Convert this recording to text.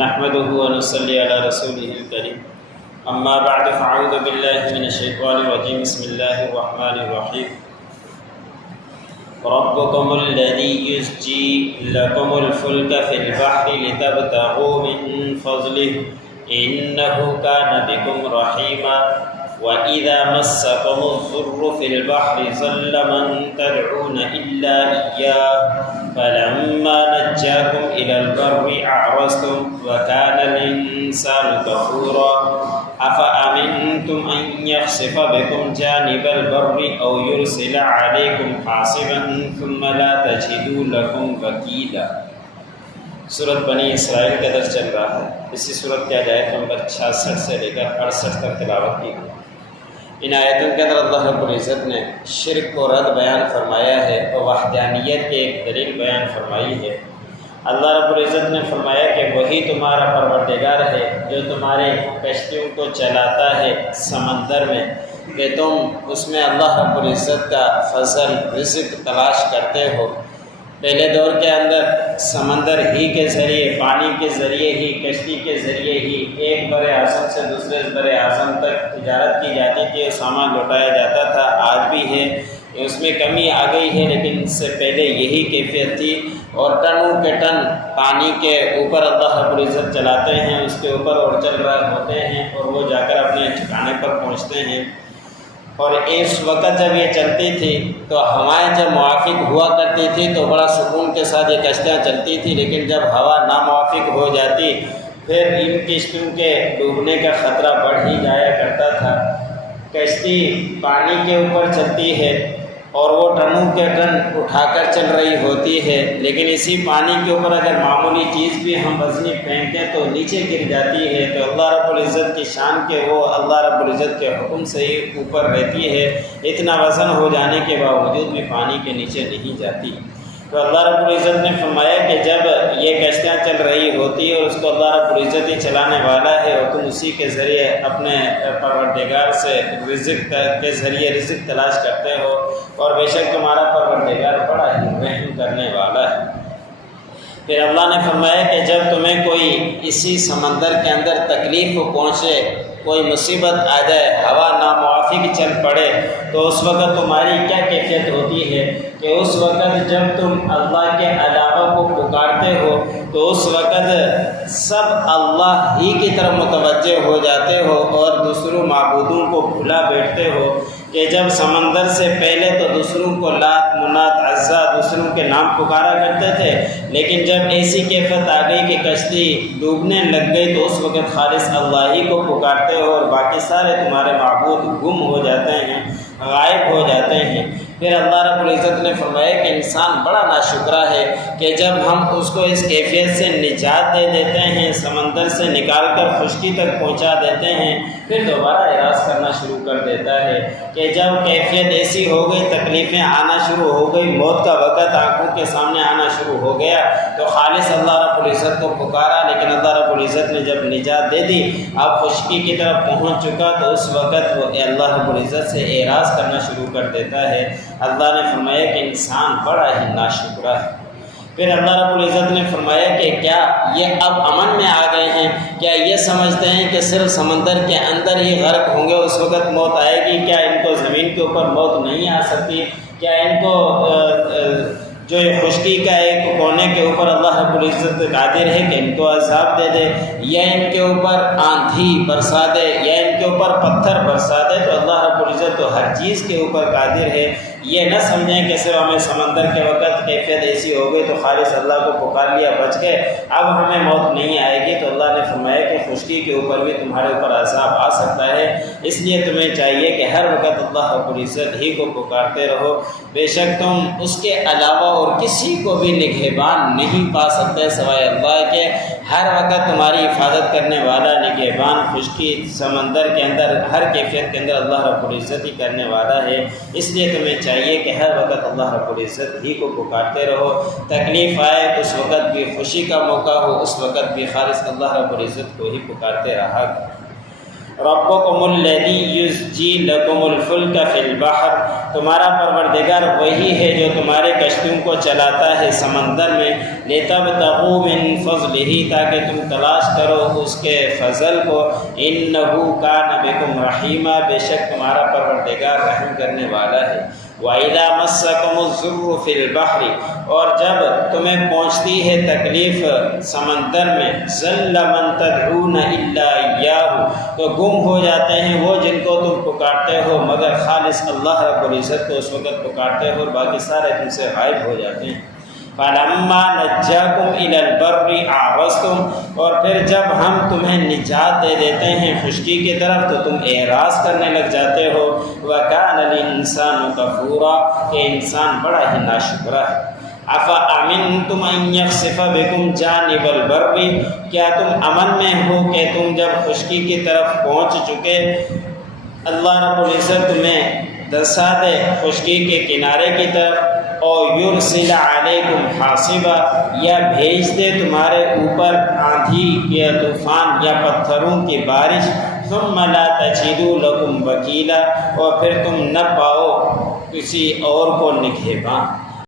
نحمده ونصلي على رسوله الكريم اما بعد فاعوذ بالله من الشيطان الرجيم بسم الله الرحمن الرحيم ربكم الذي يزجي لكم الفلك في البحر لتبتغوا من فضله إنه كان بكم رحيما وإذا مسكم الضر في البحر ضل من تدعون إلا إياه فلما نجاكم إلى البر أعرضتم وكان الإنسان كفورا أفأمنتم أن يخسف بكم جانب البر أو يرسل عليكم حاصبا ثم لا تجدوا لكم وكيلا۔ سورت بنی اسرائیل کا درس چل رہا ہے۔ اسی صورت کے آیت نمبر 66 سے لے کر 68 تک تلاوت کی گئی۔ ان آیتوں کے اندر اللہ رب العزت نے شرک کو رد بیان فرمایا ہے اور وحدانیت کی ایک دلیل بیان فرمائی ہے۔ اللہ رب العزت نے فرمایا کہ وہی تمہارا پروردگار ہے جو تمہارے کشتیوں کو چلاتا ہے سمندر میں کہ تم اس میں اللہ رب العزت کا فضل رزق تلاش کرتے ہو۔ پہلے دور کے اندر سمندر ہی کے ذریعے، پانی کے ذریعے ہی، کشتی کے ذریعے ہی ایک بر اعظم سے دوسرے بر اعظم تک تجارت کی جاتی تھی اور سامان لوٹایا جاتا تھا۔ آج بھی ہے، اس میں کمی آ گئی ہے، لیکن اس سے پہلے یہی کیفیت تھی اور ٹنوں کے ٹن پانی کے اوپر اللہ رب العزت چلاتے ہیں، اس کے اوپر اور چل رہے ہوتے ہیں اور وہ جا کر اپنے ٹھکانے پر پہنچتے ہیں۔ اور اس وقت جب یہ چلتی تھی تو ہوائیں جب موافق ہوا کرتی تھی تو بڑا سکون کے ساتھ یہ کشتیاں چلتی تھی، لیکن جب ہوا ناموافق ہو جاتی پھر ان کشتیوں کے ڈوبنے کا خطرہ بڑھ ہی جایا کرتا تھا۔ کشتی پانی کے اوپر چلتی ہے اور وہ ٹنوں کے ٹن اٹھا کر چل رہی ہوتی ہے، لیکن اسی پانی کے اوپر اگر معمولی چیز بھی ہم وزنی پھینکیں تو نیچے گر جاتی ہے، تو اللہ رب العزت کی شان کے وہ اللہ رب العزت کے حکم سے ہی اوپر رہتی ہے، اتنا وزن ہو جانے کے باوجود بھی پانی کے نیچے نہیں جاتی۔ تو اللہ رب العزت نے فرمایا کہ جب یہ کشتیاں چل رہی ہوتی ہے اور اس کو اللہ رب العزت ہی چلانے والا ہے اور تم اسی کے ذریعے اپنے پروردگار سے رزق کے ذریعے رزق تلاش کرتے ہو، اور بے شک تمہارا پروردگار بڑا ہی رحم کرنے والا ہے۔ پھر اللہ نے فرمایا کہ جب تمہیں کوئی اسی سمندر کے اندر تکلیف پہنچے، کوئی مصیبت آ جائے، ہوا ناموافق چل پڑے، تو اس وقت تمہاری کیا کیفیت ہوتی ہے کہ اس وقت جب تم اللہ کے علاوہ کو پکارتے ہو تو اس وقت سب اللہ ہی کی طرف متوجہ ہو جاتے ہو اور دوسروں معبودوں کو بھلا بیٹھتے ہو۔ کہ جب سمندر سے پہلے تو دوسروں کو لات، منات، عزا دوسروں کے نام پکارا کرتے تھے، لیکن جب ایسی کیفیت آ گئی کہ کشتی ڈوبنے لگ گئی تو اس وقت خالص اللہ ہی کو پکارتے ہو اور باقی سارے تمہارے معبود گم ہو جاتے ہیں، غائب ہو جاتے ہیں۔ پھر اللہ رب العزت نے فرمایا کہ انسان بڑا ناشکرا ہے کہ جب ہم اس کو اس کیفیت سے نجات دے دیتے ہیں، سمندر سے نکال کر خشکی تک پہنچا دیتے ہیں، پھر دوبارہ اعراض کرنا شروع کر دیتا ہے کہ جب کیفیت ایسی ہو گئی، تکلیفیں آنا شروع ہو گئی، موت کا وقت آنکھوں کے سامنے آنا شروع ہو گیا تو خالص اللہ رب العزت کو پکارا، لیکن اللہ رب العزت نے جب نجات دے دی، اب خشکی کی طرف پہنچ چکا تو اس وقت وہ اللہ رب العزت سے اعراض کرنا شروع کر دیتا ہے۔ اللہ نے فرمایا کہ انسان بڑا ہی ناشکرا ہے۔ پھر اللہ رب العزت نے فرمایا کہ کیا یہ اب امن میں آ گئے ہیں؟ کیا یہ سمجھتے ہیں کہ صرف سمندر کے اندر ہی غرق ہوں گے، اس وقت موت آئے گی؟ کیا ان کو زمین کے اوپر موت نہیں آ سکتی؟ کیا ان کو جو خشکی کا ایک کونے کے اوپر اللہ رب العزت قادر ہے کہ ان کو عذاب دے دے، یا ان کے اوپر آندھی برسا دے، یا ان کے اوپر پتھر برسا دے؟ تو اللہ رب العزت تو ہر چیز کے اوپر قادر ہے۔ یہ نہ سمجھیں کہ صرف ہمیں سمندر کے وقت کیفیت ایسی ہو گئی تو خالص اللہ کو پکار لیا، بچ گئے، اب ہمیں موت نہیں آئے گی۔ تو اللہ نے فرمایا کہ خشکی کے اوپر بھی تمہارے اوپر عذاب آ سکتا ہے، اس لیے تمہیں چاہیے کہ ہر وقت اللہ رب العزت ہی کو پکارتے رہو۔ بے شک تم اس کے علاوہ اور کسی کو بھی نگہبان نہیں پا سکتے سوائے اللہ کے۔ ہر وقت تمہاری حفاظت کرنے والا نگہبان خشکی سمندر کے اندر ہر کیفیت کے اندر اللہ رب العزت ہی کرنے والا ہے، اس لیے تمہیں چاہیے کہ ہر وقت اللہ رب العزت ہی کو پکارتے رہو۔ تکلیف آئے اس وقت بھی، خوشی کا موقع ہو اس وقت بھی، خالص اللہ رب العزت کو ہی پکارتے رہا۔ ربکم الذی یزجی لکم الفلک فی البحر، تمہارا پروردگار وہی ہے جو تمہارے کشتیوں کو چلاتا ہے سمندر میں، لتبتغوا من فضلہ، تاکہ تم تلاش کرو اس کے فضل کو، انہ کان بکم رحیما، بے شک تمہارا پروردگار رحم کرنے والا ہے۔ وَإِذَا مَسَّكُمُ الضُّرُّ فِي الْبَحْرِ، اور جب تمہیں پہنچتی ہے تکلیف سمندر میں، ضَلَّ مَن تَدْعُونَ إِلَّا إِيَّاهُ، تو گم ہو جاتے ہیں وہ جن کو تم پکارتے ہو مگر خالص اللہ رب العزت کو اس وقت پکارتے ہو، اور باقی سارے تم سے غائب ہو جاتے ہیں۔ فَلَمَّا نَجَّاكُمْ إِلَى الْبَرِّ أَعْرَضْتُمْ، اور پھر جب ہم تمہیں نجات دے دیتے ہیں خشکی کی طرف تو تم اعراض کرنے لگ جاتے ہو۔ وَكَانَ الْإِنسَانُ كَفُورًا، کہ انسان بڑا ہی ناشکرا ہے۔ أَفَأَمِنْتُمْ أَنْ يَخْسِفَ بِكُمْ جَانِبَ الْبَرِّ، کیا تم امن میں ہو کہ تم جب خشکی کی طرف پہنچ چکے اللہ رب العزت تمہیں دسا دے خشکی کے کنارے کی طرف، اور یرسل علیکم حاصبا، یا بھیج دے تمہارے اوپر آندھی یا طوفان یا پتھروں کی بارش، ثم لا تجدوا لکم وکیلا، اور پھر تم نہ پاؤ کسی اور کو نگہباں۔